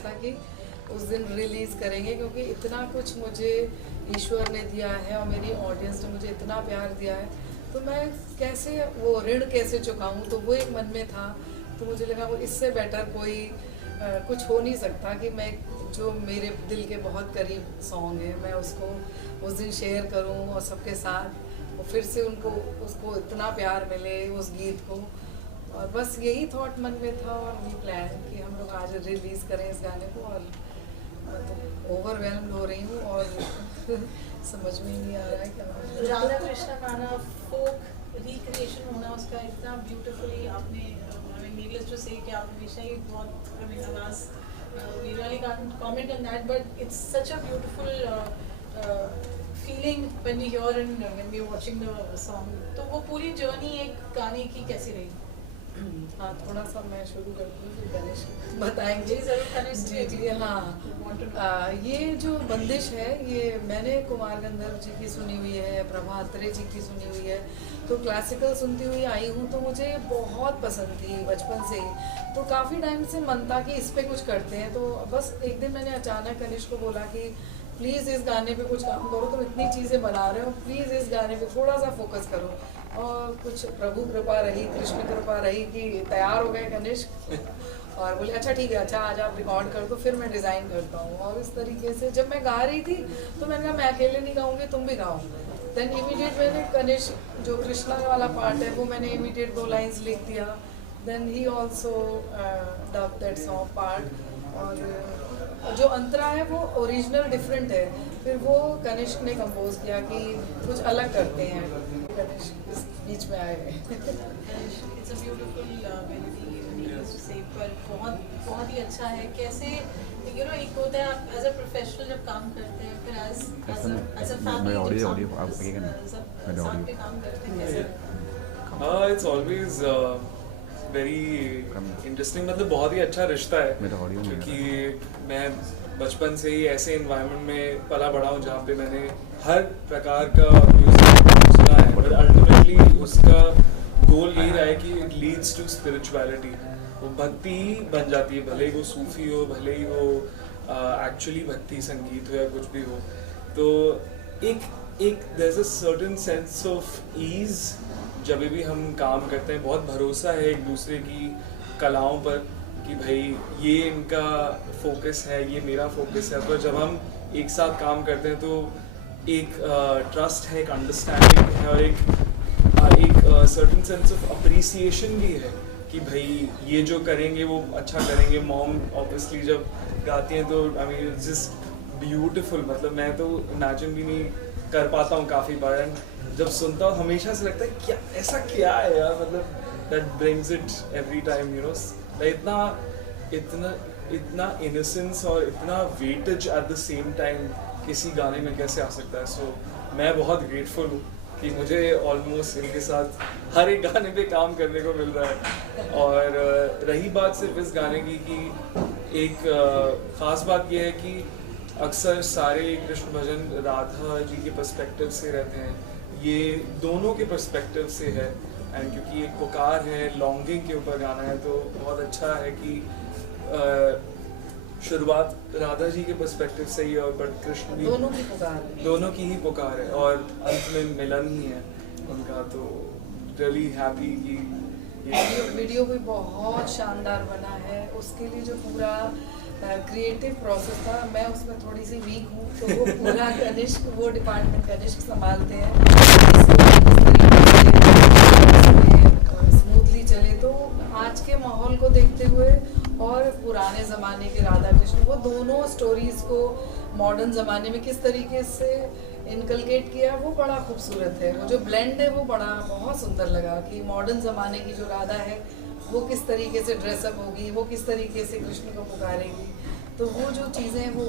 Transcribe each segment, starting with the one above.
था कि उस दिन रिलीज़ करेंगे, क्योंकि इतना कुछ मुझे ईश्वर ने दिया है और मेरी ऑडियंस ने मुझे इतना प्यार दिया है, तो मैं कैसे वो ऋण कैसे चुकाऊं, तो वो एक मन में था। तो मुझे लगा वो इससे बेटर कोई कुछ हो नहीं सकता कि मैं जो मेरे दिल के बहुत करीब सॉन्ग है मैं उसको उस दिन शेयर करूं और सबके साथ, और फिर से उनको उसको इतना प्यार मिले उस गीत को। और बस यही थॉट मन में था और ये प्लान कि हम लोग आज रिलीज़ करें इस गाने को। और तो ओवरवेल्म्ड हो रही हूँ और समझ में ही नहीं आ रहा है क्या। राधा कृष्ण गाना फोक रिक्रिएशन होना उसका इतना ब्यूटीफुली आपने, आई मीन नीडलेस टू से कि आप हमेशा ही बहुत, आई मीन आवाज, we really can't comment on that, but it's such a beautiful feeling when we hear and when we are watching the song. तो वो पूरी जर्नी एक गाने की कैसी रही? हाँ, थोड़ा सा मैं शुरू करती हूँ, फिर गणेश बताएंगे। जी ज़रूर गणेश जी हाँ। ये जो बंदिश है ये मैंने कुमार गंधर्व जी की सुनी हुई है, प्रभा अत्रे जी की सुनी हुई है, तो क्लासिकल सुनती हुई आई हूँ, तो मुझे बहुत पसंद थी बचपन से ही। तो काफ़ी टाइम से मन था कि इस पे कुछ करते हैं, तो बस एक दिन मैंने अचानक गणेश को बोला कि प्लीज़ इस गाने पे कुछ काम करो, तुम इतनी चीज़ें बना रहे हो, प्लीज़ इस गाने पे थोड़ा सा फोकस करो। और कुछ प्रभु कृपा रही, कृष्ण कृपा रही कि तैयार हो गए गणेश और बोले अच्छा ठीक है, अच्छा आज आप रिकॉर्ड कर दो, फिर मैं डिज़ाइन करता हूँ। और इस तरीके से जब मैं गा रही थी तो मैंने कहा मैं अकेले नहीं गाऊँगी, तुम भी गाओ। देन इमीडिएट मैंने गणेश जो कृष्णा वाला पार्ट है वो मैंने इमीडिएट 2 लाइन्स लिख दिया। Then he also dub that song part. और जो अंतरा है वो ओरिजिनल डिफरेंट है, फिर वो कनिष्क ने कंपोज किया कि कुछ अलग करते हैं। कनिष्क इस बीच में आए हैं। It's a beautiful melody, needless to say, पर बहुत बहुत ही अच्छा है। कैसे यू नो एक होता है आप एज अ प्रोफेशनल जब काम करते हैं, फिर एज अ फैमिली जब साथ पे काम करते हैं, कैसे? इट्स ऑलवेज वेरी इंटरेस्टिंग, मतलब बहुत ही अच्छा रिश्ता है, क्योंकि मैं बचपन से ही ऐसे इन्वायरमेंट में पला बड़ा हूँ जहाँ पे मैंने हर प्रकार का म्यूजिक सुना है, बट अल्टीमेटली उसका गोल यही रहा है कि इट लीड्स टू स्पिरिचुअलिटी। वो भक्ति ही बन जाती है, भले ही वो सूफी हो, भले ही वो एक्चुअली भक्ति संगीत हो या कुछ भी हो। तो एक there is a certain sense of ease जब भी हम काम करते हैं, बहुत भरोसा है एक दूसरे की कलाओं पर कि भाई ये इनका फोकस है, ये मेरा फोकस है। तो जब हम एक साथ काम करते हैं तो एक ट्रस्ट है, एक अंडरस्टैंडिंग है और एक सर्टेन सेंस ऑफ अप्रिसिएशन भी है कि भाई ये जो करेंगे वो अच्छा करेंगे। मॉम ऑब्वियसली जब गाती हैं तो I mean it's just beautiful, मतलब मैं तो इमेजिन भी नहीं कर पाता हूँ काफ़ी बार। एंड जब सुनता हूँ हमेशा से लगता है क्या ऐसा क्या है यार, मतलब that brings it every time, you know. इतना इतना इतना इनोसेंस और इतना weightage at the same time किसी गाने में कैसे आ सकता है। सो मैं बहुत ग्रेटफुल हूँ कि मुझे ऑलमोस्ट इनके साथ हर एक गाने पे काम करने को मिल रहा है। और रही बात सिर्फ इस गाने की कि एक ख़ास बात यह है कि अक्सर सारे कृष्ण भजन राधा जी के पर्सपेक्टिव से रहते हैं, ये दोनों के पर्सपेक्टिव से है। एंड क्योंकि एक पुकार है, लॉन्गिंग के ऊपर गाना है, तो बहुत अच्छा है कि शुरुआत राधा जी के पर्सपेक्टिव से ही और बट कृष्ण भी दोनों की पुकार है, दोनों की ही पुकार है और अंत में मिलन ही है उनका। तो रियली हैप्पी कि वीडियो भी बहुत शानदार बना है। उसके लिए जो पूरा क्रिएटिव प्रोसेस था, मैं उसमें थोड़ी सी वीक हूँ, तो वो पूरा कनिष्क, वो डिपार्टमेंट कनिष्क संभालते हैं स्मूथली चले। तो आज के माहौल को देखते हुए और पुराने ज़माने के राधा कृष्ण, वो दोनों स्टोरीज़ को मॉडर्न ज़माने में किस तरीके से इनकलकेट किया, वो बड़ा खूबसूरत है। वो जो ब्लेंड है वो बहुत सुंदर लगा कि मॉडर्न ज़माने की जो राधा है वो किस तरीके से ड्रेसअप होगी, वो किस तरीके से कृष्ण को पुकारेगी। तो वो जो चीज़ें हैं वो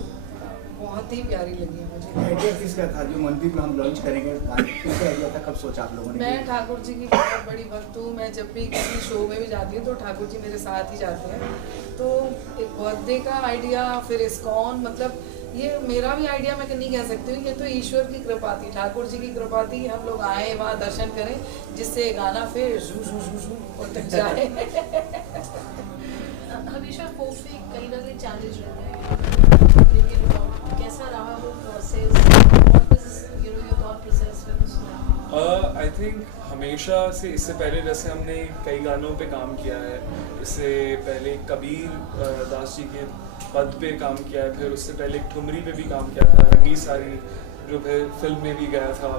बहुत ही प्यारी लगी मुझे। आइडिया किसका था जो मंदिर में हम लॉन्च करेंगे, किसका आइडिया था, कब सोचा आप लोगों ने? मैं ठाकुर जी की बहुत बड़ी भक्त हूँ। मैं जब भी किसी शो में भी जाती हूँ तो ठाकुर जी मेरे साथ ही जाते हैं। तो एक बर्थडे का आइडिया, फिर इस्कॉन, मतलब ये मेरा भी आइडिया मैं नहीं कह सकती हूँ, ये तो ईश्वर की कृपा थी, ठाकुर जी की कृपा थी। हम लोग आए वहाँ दर्शन करें, जिससे गाना फिर झू झू झू झू उठ जाए। हमेशा फोक पे कहीं ना कहीं चैलेंज रहता है, लेकिन कैसा रहा वो process, what was your thought process when you started? I think हमेशा से, इससे पहले जैसे हमने कई गानों पे काम किया है, इससे पहले कबीर दास जी के पद पे काम किया है, फिर उससे पहले ठुमरी पे भी काम किया था, रंगी सारी जो फिर फिल्म में भी गया था।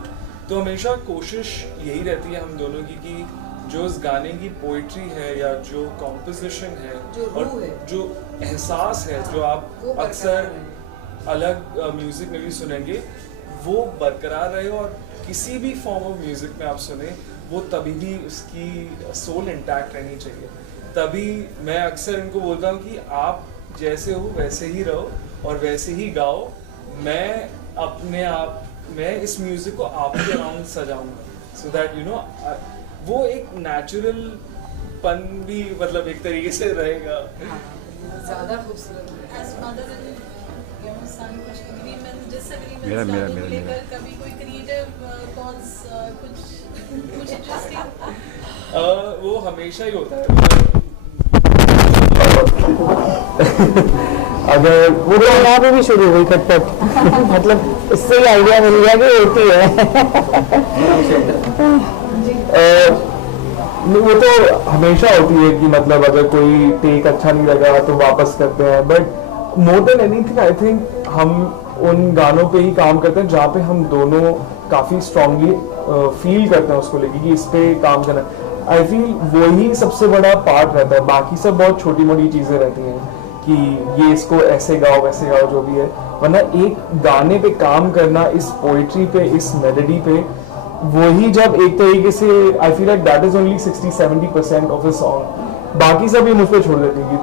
तो हमेशा कोशिश यही रहती है हम दोनों की कि जो उस गाने की पोइट्री है या जो कॉम्पोजिशन है जो और रूह है, जो एहसास है, जो आप वो बरकरार अक्सर रहे। अलग म्यूजिक में भी सुनेंगे, वो बरकरार रहे और किसी भी फॉर्म ऑफ म्यूजिक में आप सुने वो तभी भी उसकी सोल इंटैक्ट रहनी चाहिए। तभी मैं अक्सर इनको बोलता हूँ कि आप जैसे हो वैसे ही रहो और वैसे ही गाओ। मैं इस म्यूजिक को आपके अराउंड सजाऊंगा, सो दैट यू नो वो एक नेचुरल पन भी मतलब एक तरीके से रहेगा। ज़्यादा खूबसूरत है। As mother and son, कुछ agreements, disagreements मेरा- गाने को मेरा- लेकर कभी कोई creative cause, कुछ interesting? वो हमेशा ही होता है। अगर वो तो यहाँ पे भी शुरू हुई खटपट मतलब इससे ही आइडिया मिल गया कि होती है। वो तो हमेशा होती है कि मतलब अगर कोई टेक अच्छा नहीं लगा तो वापस करते हैं, but more than anything I think हम उन गानों पे ही काम करते हैं जहाँ पे हम दोनों काफी स्ट्रांगली फील करते हैं उसको लेके कि इस पे काम करना। आई फील वही सबसे बड़ा पार्ट रहता है, बाकी सब बहुत छोटी मोटी चीजें रहती हैं कि ये इसको ऐसे गाओ वैसे गाओ जो भी है, वरना एक गाने पे काम करना, इस पोइट्री पे, इस मेलोडी पे, वही जब एक तरीके से I feel like that is only 60-70% of a song. बाकी सब ये मुझ पे छोड़ देती है कि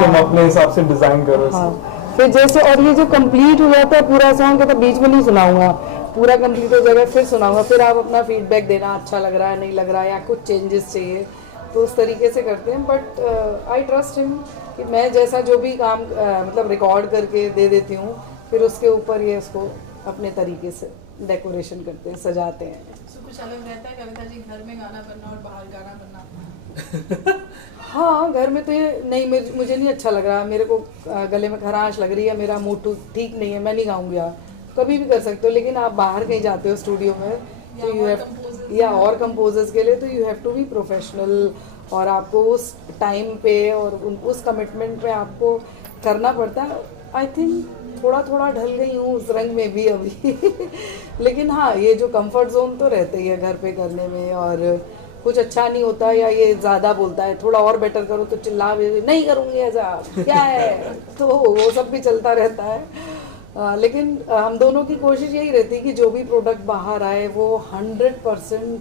तुम अपने हिसाब से डिजाइन करो इसे। फिर जैसे और ये जो कंप्लीट हो जाता है पूरा सॉन्ग तो बीच में नहीं सुनाऊंगा, पूरा कंप्लीट हो जाएगा फिर सुनाऊंगा, फिर आप अपना फीडबैक देना अच्छा लग रहा है नहीं लग रहा है या कुछ चेंजेस चाहिए, तो उस तरीके से करते हैं। बट आई ट्रस्ट हिम कि मैं जैसा जो भी काम मतलब रिकॉर्ड करके दे देती हूँ, फिर उसके ऊपर ये उसको अपने तरीके से डेकोरेशन करते हैं, सजाते हैं। So, कुछ अलग रहता है कविता जी घर में गाना बनना और बाहर गाना बनना? हाँ, घर में तो ये नहीं, मुझे नहीं अच्छा लग रहा, मेरे को गले में खराश लग रही है, मेरा मूड ठीक नहीं है, मैं नहीं गाऊंगी। आप कभी भी कर सकते हो, लेकिन आप बाहर कहीं जाते हो स्टूडियो में तो यू हैव या और कंपोजर्स के लिए तो you have to be professional, और आपको उस टाइम पे और उस कमिटमेंट में आपको करना पड़ता है। आई थिंक थोड़ा थोड़ा ढल गई हूँ उस रंग में भी अभी लेकिन हाँ, ये जो कंफर्ट जोन तो रहते ही है घर पे करने में, और कुछ अच्छा नहीं होता या ये ज़्यादा बोलता है थोड़ा और बेटर करो तो चिल्ला भी नहीं करूँगी ऐसा क्या है, तो वो सब भी चलता रहता है। लेकिन हम दोनों की कोशिश यही रहती है कि जो भी प्रोडक्ट बाहर आए वो 100%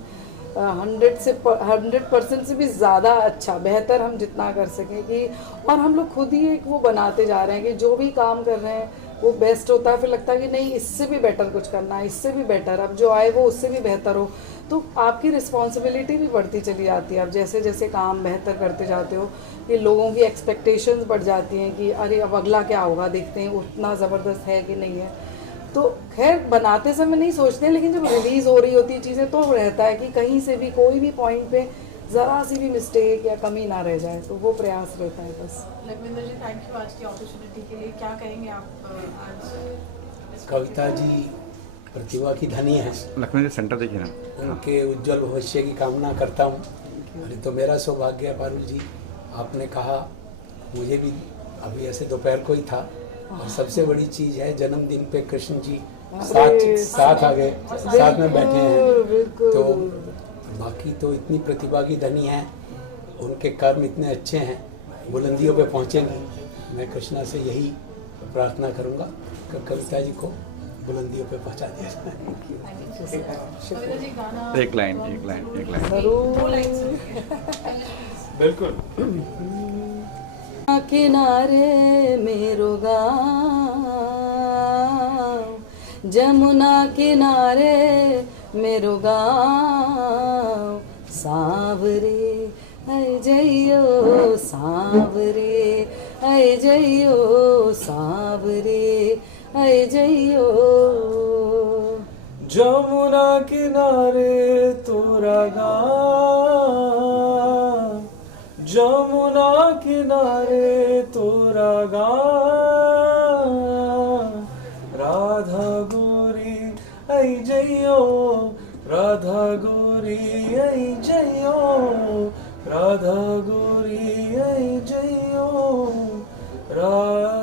से भी ज़्यादा अच्छा बेहतर हम जितना कर सकें कि, और हम लोग खुद ही एक वो बनाते जा रहे हैं कि जो भी काम कर रहे हैं वो बेस्ट होता है, फिर लगता है कि नहीं इससे भी बेटर कुछ करना है, इससे भी बेटर, अब जो आए वो उससे भी बेहतर हो, तो आपकी रिस्पॉन्सिबिलिटी भी बढ़ती चली जाती है। आप जैसे जैसे काम बेहतर करते जाते हो कि लोगों की एक्सपेक्टेशंस बढ़ जाती हैं कि अरे अब अगला क्या होगा, देखते हैं उतना ज़बरदस्त है कि नहीं है। तो खैर बनाते समय नहीं सोचते, लेकिन जब रिलीज़ हो रही होती है चीज़ें तो रहता है कि कहीं से भी कोई भी पॉइंट पे ज़रा सी भी मिस्टेक या कमी ना रह जाए, तो वो प्रयास रहता है बस। लखविंदर जी, थैंक यू आज की अपॉर्चुनिटी के लिए। क्या कहेंगे आप आज? कविता जी प्रतिभा की धनी है, लखनऊ सेंटर देखिए ना, उनके उज्जवल भविष्य की कामना करता हूँ। अरे तो मेरा सौभाग्य है पारुल जी, आपने कहा, मुझे भी अभी ऐसे दोपहर को ही था, और सबसे बड़ी चीज़ है जन्मदिन पे कृष्ण जी साथ आ गए, साथ में बैठे हैं, तो बाकी तो इतनी प्रतिभा की धनी है, उनके कर्म इतने अच्छे हैं, बुलंदियों पे पहुँचेंगे। मैं कृष्णा से यही प्रार्थना करूँगा कि कविता जी को बुलंदियों पे पहुँचा दिया जाए। कविता जी गाना एक लाइन बिल्कुल। किनारे मेरो गाँव, जमुना किनारे मेरो गाँव, सांवरे ऐ जइयो सांवरे ऐ जइयो सांवरे ऐ जइयो। जमुना किनारे तोरा गाँव, जमुना किनारे तोरा गान, राधा गोरी आई जइयो, राधा गोरी आई जइयो, राधा गोरी आई जइयो, राधा